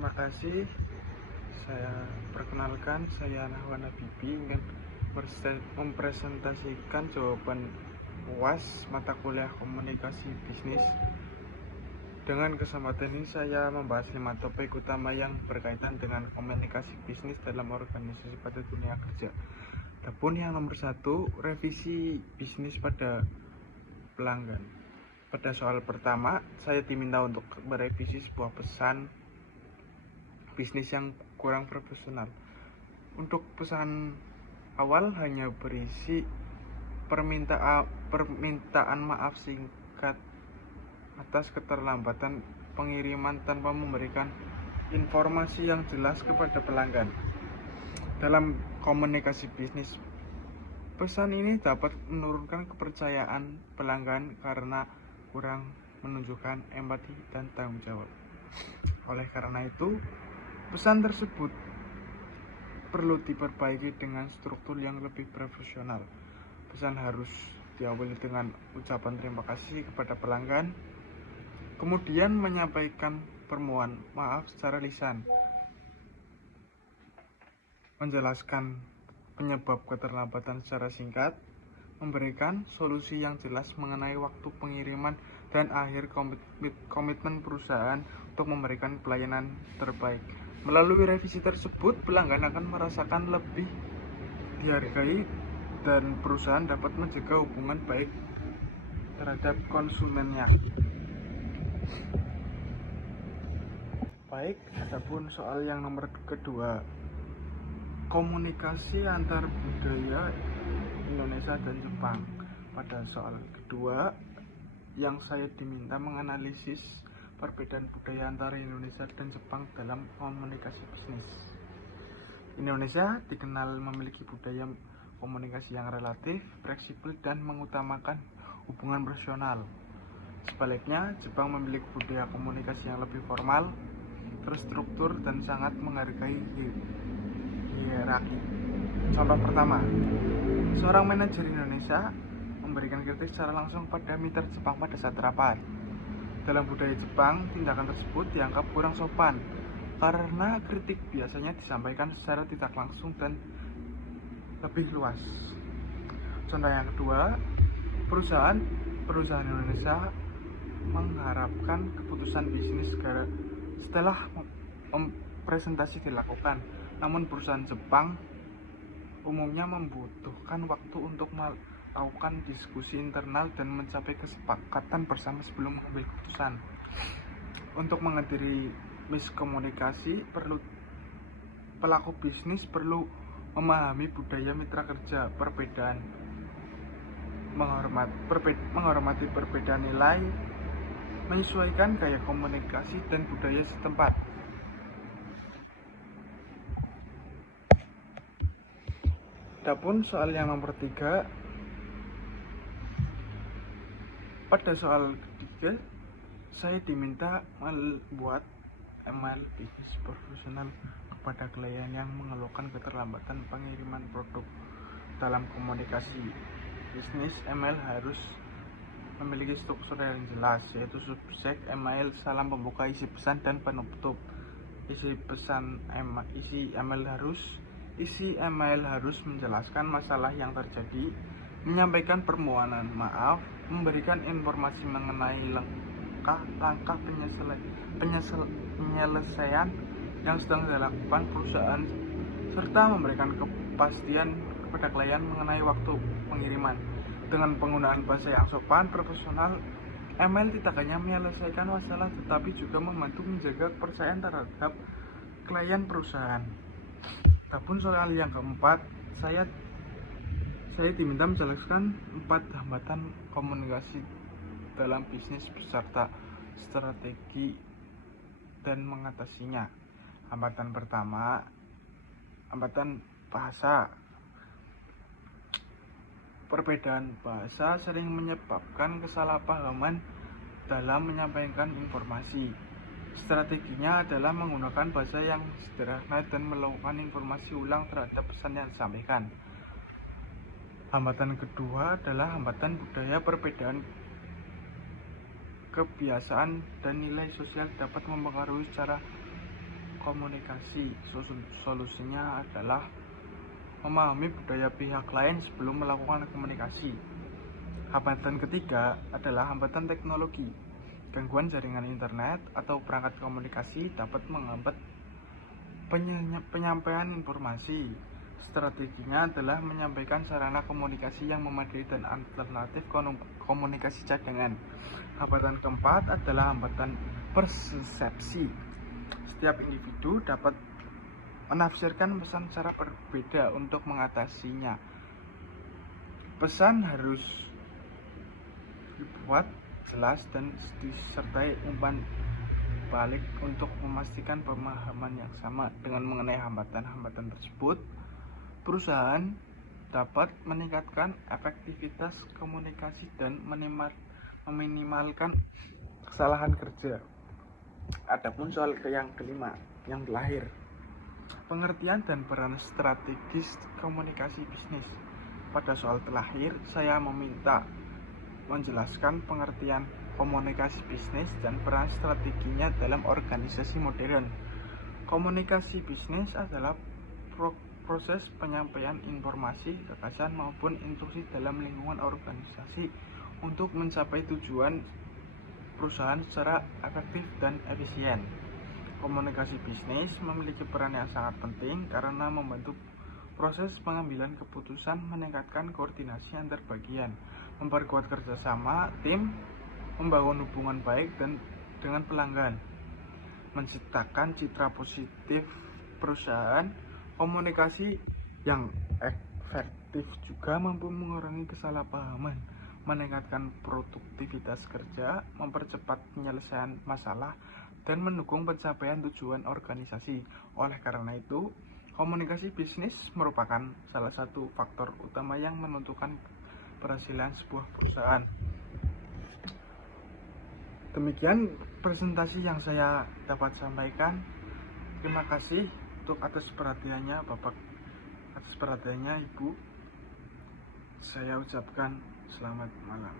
Terima kasih. Saya perkenalkan, saya Nahwana Bibi ingin mempresentasikan jawaban UAS mata kuliah komunikasi bisnis. Dengan kesempatan ini saya membahas 5 topik utama yang berkaitan dengan komunikasi bisnis dalam organisasi pada dunia kerja. Adapun yang nomor 1, revisi bisnis pada pelanggan. Pada soal pertama, saya diminta untuk merevisi sebuah pesan bisnis yang kurang profesional. Untuk pesan awal hanya berisi permintaan maaf singkat atas keterlambatan pengiriman tanpa memberikan informasi yang jelas kepada pelanggan. Dalam komunikasi bisnis, pesan ini dapat menurunkan kepercayaan pelanggan karena kurang menunjukkan empati dan tanggung jawab. Oleh karena itu, pesan tersebut perlu diperbaiki dengan struktur yang lebih profesional. Pesan harus diawali dengan ucapan terima kasih kepada pelanggan, kemudian menyampaikan permohonan maaf secara lisan, menjelaskan penyebab keterlambatan secara singkat, memberikan solusi yang jelas mengenai waktu pengiriman, dan akhir komitmen perusahaan untuk memberikan pelayanan terbaik. Melalui revisi tersebut, pelanggan akan merasakan lebih dihargai dan perusahaan dapat menjaga hubungan baik terhadap konsumennya. Baik, adapun soal yang nomor kedua, komunikasi antar budaya Indonesia dan Jepang. Pada soal kedua, yang saya diminta menganalisis perbedaan budaya antara Indonesia dan Jepang dalam komunikasi bisnis. Indonesia dikenal memiliki budaya komunikasi yang relatif, fleksibel, dan mengutamakan hubungan profesional. Sebaliknya, Jepang memiliki budaya komunikasi yang lebih formal, terstruktur, dan sangat menghargai hierarki. Contoh pertama, seorang manajer Indonesia memberikan kritik secara langsung pada mitra Jepang pada saat rapat. Dalam budaya Jepang, tindakan tersebut dianggap kurang sopan karena kritik biasanya disampaikan secara tidak langsung dan lebih luas. Contoh yang kedua, perusahaan Indonesia mengharapkan keputusan bisnis setelah presentasi dilakukan, namun perusahaan Jepang umumnya membutuhkan waktu untuk melakukan diskusi internal dan mencapai kesepakatan bersama sebelum mengambil keputusan. Untuk menghindari miskomunikasi, pelaku bisnis perlu memahami budaya mitra kerja, menghormati perbedaan nilai, menyesuaikan gaya komunikasi dan budaya setempat. Adapun soal yang nomor 3, pada soal ketiga, saya diminta membuat email bisnis profesional kepada klien yang mengeluhkan keterlambatan pengiriman produk. Dalam komunikasi bisnis, email harus memiliki struktur yang jelas, yaitu subjek email, salam pembuka, isi pesan, dan penutup. Isi email harus menjelaskan masalah yang terjadi, menyampaikan permohonan maaf, memberikan informasi mengenai langkah penyelesaian yang sedang dilakukan perusahaan, serta memberikan kepastian kepada klien mengenai waktu pengiriman. Dengan penggunaan bahasa yang sopan, profesional, email tidak hanya menyelesaikan masalah tetapi juga membantu menjaga kepercayaan terhadap klien perusahaan. Adapun soal yang keempat, saya diminta menjelaskan 4 hambatan komunikasi dalam bisnis beserta strategi dan mengatasinya. Hambatan pertama, hambatan bahasa. Perbedaan bahasa sering menyebabkan kesalahpahaman dalam menyampaikan informasi. Strateginya adalah menggunakan bahasa yang sederhana dan melakukan informasi ulang terhadap pesan yang disampaikan. Hambatan kedua adalah hambatan budaya. Perbedaan kebiasaan dan nilai sosial dapat mempengaruhi cara komunikasi. Solusinya adalah memahami budaya pihak lain sebelum melakukan komunikasi. Hambatan ketiga adalah hambatan teknologi. Gangguan jaringan internet atau perangkat komunikasi dapat menghambat penyampaian informasi. Strateginya adalah menyampaikan sarana komunikasi yang memadai dan alternatif komunikasi cadangan. Hambatan keempat adalah hambatan persepsi. Setiap individu dapat menafsirkan pesan secara berbeda. Untuk mengatasinya, pesan harus dibuat jelas dan disertai umpan balik untuk memastikan pemahaman yang sama. Dengan mengenai hambatan-hambatan tersebut, perusahaan dapat meningkatkan efektivitas komunikasi dan meminimalkan kesalahan kerja. Adapun soal yang kelima, yang terakhir, pengertian dan peran strategis komunikasi bisnis. Pada soal terakhir, saya meminta menjelaskan pengertian komunikasi bisnis dan peran strateginya dalam organisasi modern. Komunikasi bisnis adalah proses penyampaian informasi, gagasan maupun instruksi dalam lingkungan organisasi untuk mencapai tujuan perusahaan secara efektif dan efisien. Komunikasi bisnis memiliki peran yang sangat penting karena membantu proses pengambilan keputusan, meningkatkan koordinasi antar bagian, memperkuat kerjasama tim, membangun hubungan baik dengan pelanggan, menciptakan citra positif perusahaan. Komunikasi yang efektif juga mampu mengurangi kesalahpahaman, meningkatkan produktivitas kerja, mempercepat penyelesaian masalah, dan mendukung pencapaian tujuan organisasi. Oleh karena itu, komunikasi bisnis merupakan salah satu faktor utama yang menentukan keberhasilan sebuah perusahaan. Demikian presentasi yang saya dapat sampaikan. Terima kasih atas perhatiannya Bapak, atas perhatiannya Ibu. Saya ucapkan selamat malam.